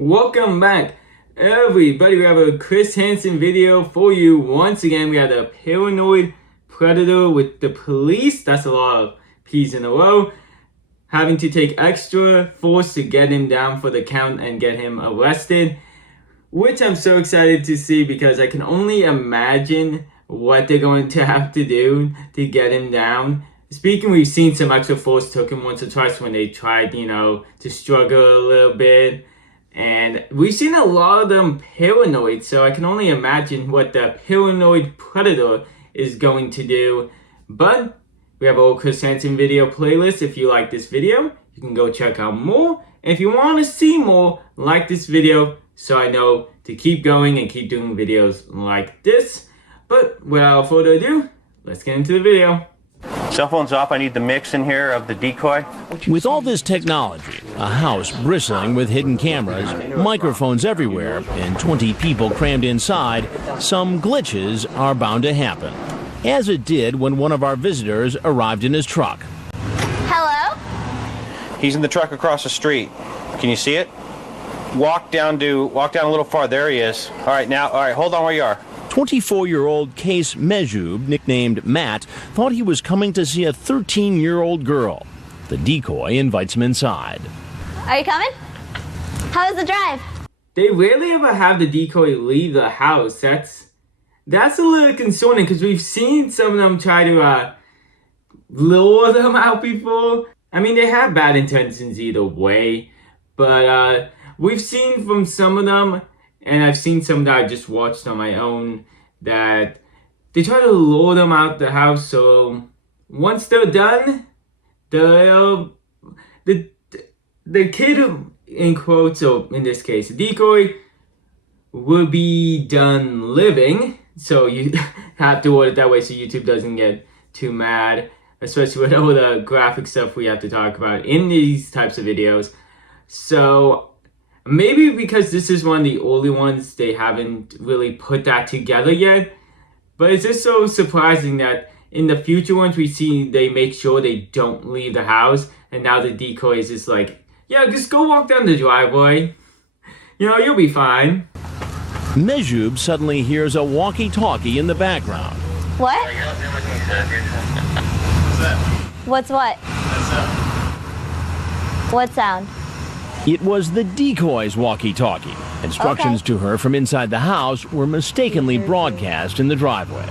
Welcome back, everybody. We have a Chris Hansen video for you. Once again, we have a paranoid predator with the police. That's a lot of P's in a row. Having to take extra force to get him down for the count and get him arrested. Which I'm so excited to see because I can only imagine what they're going to have to do to get him down. Speaking, we've seen some extra force took him once or twice when they tried, to struggle a little bit. And we've seen a lot of them paranoid, so I can only imagine what the paranoid predator is going to do. But we have a whole Chris Hansen video playlist. If you like this video, you can go check out more. And if you want to see more, like this video so I know to keep going and keep doing videos like this. But without further ado, let's get into the video. Cell phone's off. I need the mix in here of the decoy. With all this technology, a house bristling with hidden cameras, microphones everywhere, and 20 people crammed inside, some glitches are bound to happen. As it did when one of our visitors arrived in his truck. Hello? He's in the truck across the street. Can you see it? Walk down a little far. There he is. All right, hold on where you are. 24-year-old Case Mejub, nicknamed Matt, thought he was coming to see a 13-year-old girl. The decoy invites him inside. Are you coming? How was the drive? They rarely ever have the decoy leave the house. That's a little concerning because we've seen some of them try to lure them out before. I mean, they have bad intentions either way, but we've seen from some of them, and I've seen some that I just watched on my own, that they try to lure them out the house. So once they're done, the kid, in quotes, or in this case, the decoy, will be done living. So you have to word it that way so YouTube doesn't get too mad, especially with all the graphic stuff we have to talk about in these types of videos. So maybe because this is one of the early ones, they haven't really put that together yet. But it's just so surprising that in the future ones we see they make sure they don't leave the house. And now the decoy is just like, yeah, just go walk down the driveway. You'll be fine. Mejub suddenly hears a walkie-talkie in the background. What? What's what? What sound? It was the decoy's walkie-talkie. Instructions to her from inside the house were mistakenly broadcast in the driveway.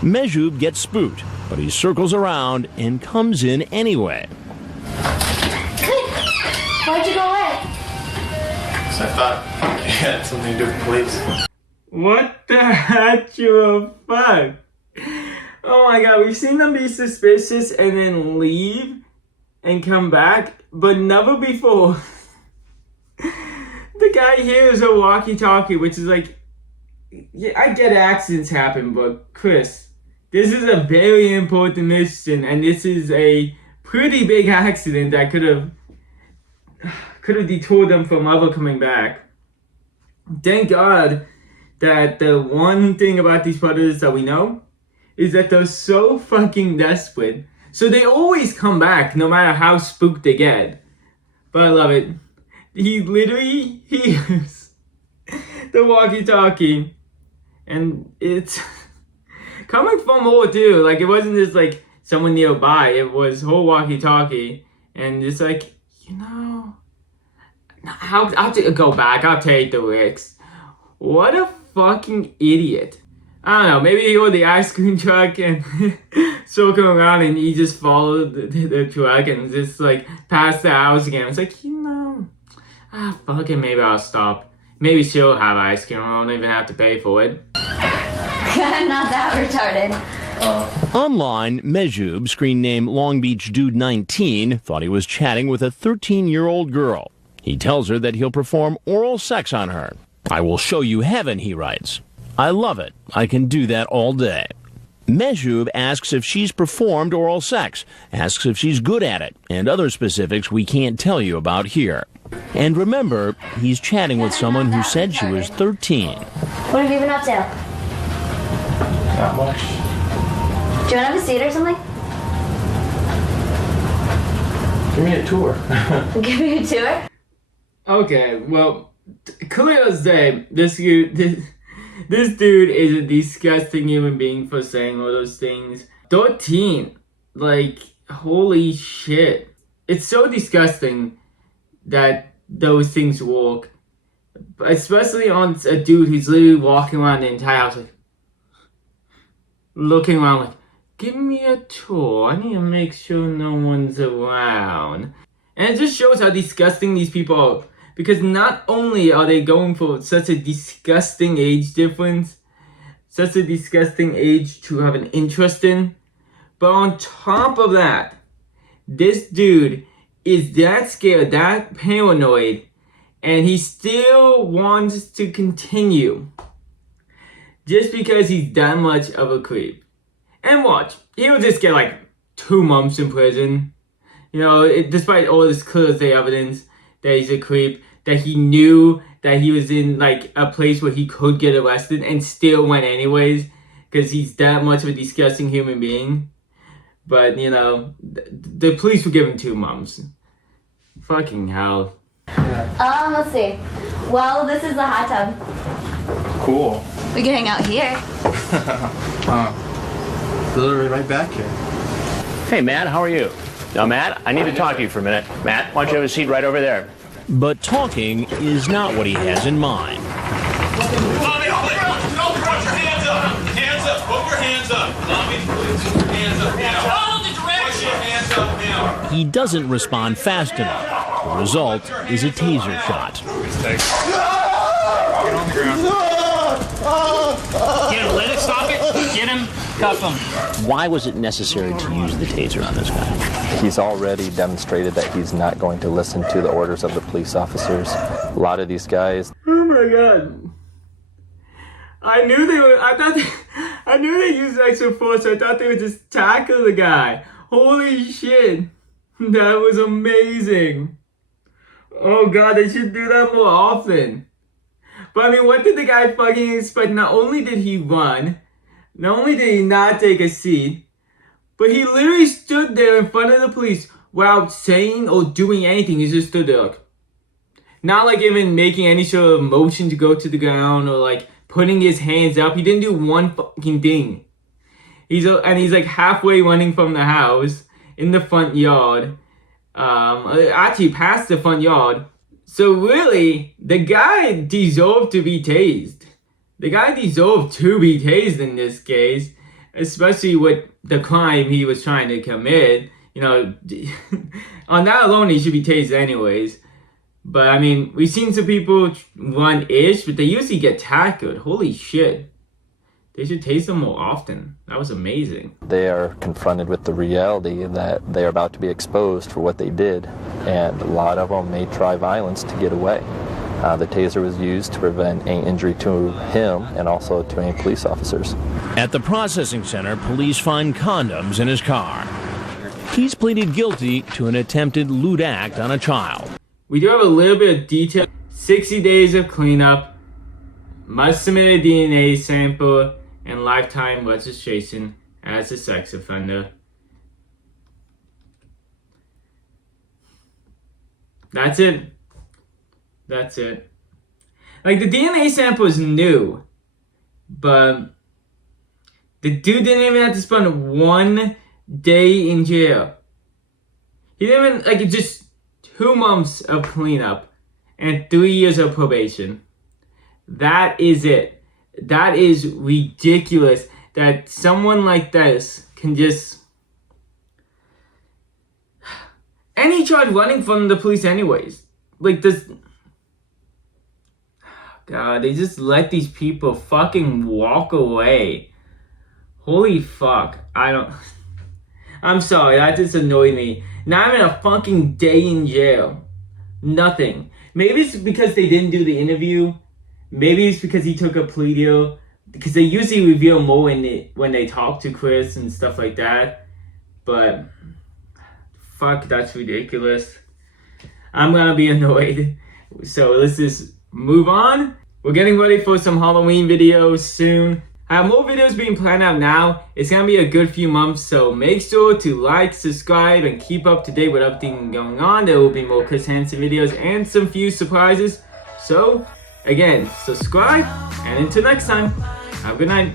Mejub gets spooked, but he circles around and comes in anyway. Why'd you go away? Because I thought it had something to do with police. What the actual fuck? Oh my god, we've seen them be suspicious and then leave and come back, but never before. The guy hears a walkie-talkie, which is like, yeah, I get accidents happen, but Chris, this is a very important mission, and this is a pretty big accident that could have detoured them from ever coming back. Thank God that the one thing about these predators that we know is that they're so fucking desperate. So they always come back no matter how spooked they get. But I love it. He literally hears the walkie-talkie, and it's coming from her too. Like, it wasn't just like someone nearby, it was her walkie-talkie, and it's like, I'll go back, I'll take the risks. What a fucking idiot. I don't know, maybe he heard the ice cream truck and circling around and he just followed the truck and just like passed the house again. It's like, fuck it, maybe I'll stop. Maybe she'll have ice cream, I won't even have to pay for it. I'm not that retarded. Online, Mejub, screen name Long Beach Dude 19, thought he was chatting with a 13-year-old girl. He tells her that he'll perform oral sex on her. I will show you heaven, he writes. I love it. I can do that all day. Mejub asks if she's performed oral sex, asks if she's good at it, and other specifics we can't tell you about here. And remember, he's chatting with someone who said she was 13. What have you been up to? Not much. Do you want to have a seat or something? Give me a tour. Give me a tour? Okay, well, clear as day, this dude is a disgusting human being for saying all those things. 13, like, holy shit. It's so disgusting that those things work. Especially on a dude who's literally walking around the entire house, like, looking around like, give me a tour. I need to make sure no one's around. And it just shows how disgusting these people are. Because not only are they going for such a disgusting age difference, such a disgusting age to have an interest in, but on top of that, this dude is that scared, that paranoid, and he still wants to continue. Just because he's that much of a creep. And watch, he'll just get like 2 months in prison. You know, despite all this clear as day evidence that he's a creep, that he knew that he was in like a place where he could get arrested and still went anyways, because he's that much of a disgusting human being. But, you know, the police will give him 2 months. Fucking hell. Let's see. Well, this is the hot tub. Cool. We can hang out here. Literally right back here. Hey, Matt, how are you? Now, Matt, I need to talk to you for a minute. Matt, why don't you have a seat right over there? But talking is not what he has in mind. Mommy, don't put your hands up! Hands up! Put your hands up! Mommy, please put your hands up now. Follow the directions! Put your hands up now. He doesn't respond fast enough. The result is a taser shot. Get on the ground. Get him, let it stop it. Get him, cuff him. Why was it necessary to use the taser on this guy? He's already demonstrated that he's not going to listen to the orders of the police officers. A lot of these guys. Oh my god. I knew they used extra force. I thought they would just tackle the guy. Holy shit. That was amazing. Oh god, they should do that more often. But I mean, what did the guy fucking expect? Not only did he run, not only did he not take a seat, but he literally stood there in front of the police without saying or doing anything. He just stood there like, not like even making any sort of motion to go to the ground or like putting his hands up. He didn't do one fucking thing. He's like halfway running from the house in the front yard. Actually past the front yard. So really, the guy deserved to be tased. The guy deserved to be tased in this case, especially with the crime he was trying to commit. You know, on that alone, he should be tased anyways. But I mean, we've seen some people run-ish, but they usually get tackled. Holy shit. They should tase them more often. That was amazing. They are confronted with the reality that they are about to be exposed for what they did, and a lot of them may try violence to get away. The taser was used to prevent any injury to him and also to any police officers. At the processing center, police find condoms in his car. He's pleaded guilty to an attempted lewd act on a child. We do have a little bit of detail. 60 days of cleanup. Must submit a DNA sample and lifetime registration as a sex offender. That's it. That's it. Like, the DNA sample is new, but the dude didn't even have to spend 1 day in jail. He didn't even, like, just 2 months of cleanup and 3 years of probation. That is it. That is ridiculous that someone like this can just... And he tried running from the police anyways. Like this... God, they just let these people fucking walk away. Holy fuck. I'm sorry, that just annoyed me. Not even a fucking day in jail. Nothing. Maybe it's because they didn't do the interview. Maybe it's because he took a plea deal. Because they usually reveal more when they talk to Chris and stuff like that. But, fuck, that's ridiculous. I'm gonna be annoyed. So let's just move on. We're getting ready for some Halloween videos soon. I have more videos being planned out now. It's gonna be a good few months, so make sure to like, subscribe, and keep up to date with everything going on. There will be more Chris Hansen videos and some few surprises. So, again, subscribe, and until next time, have a good night.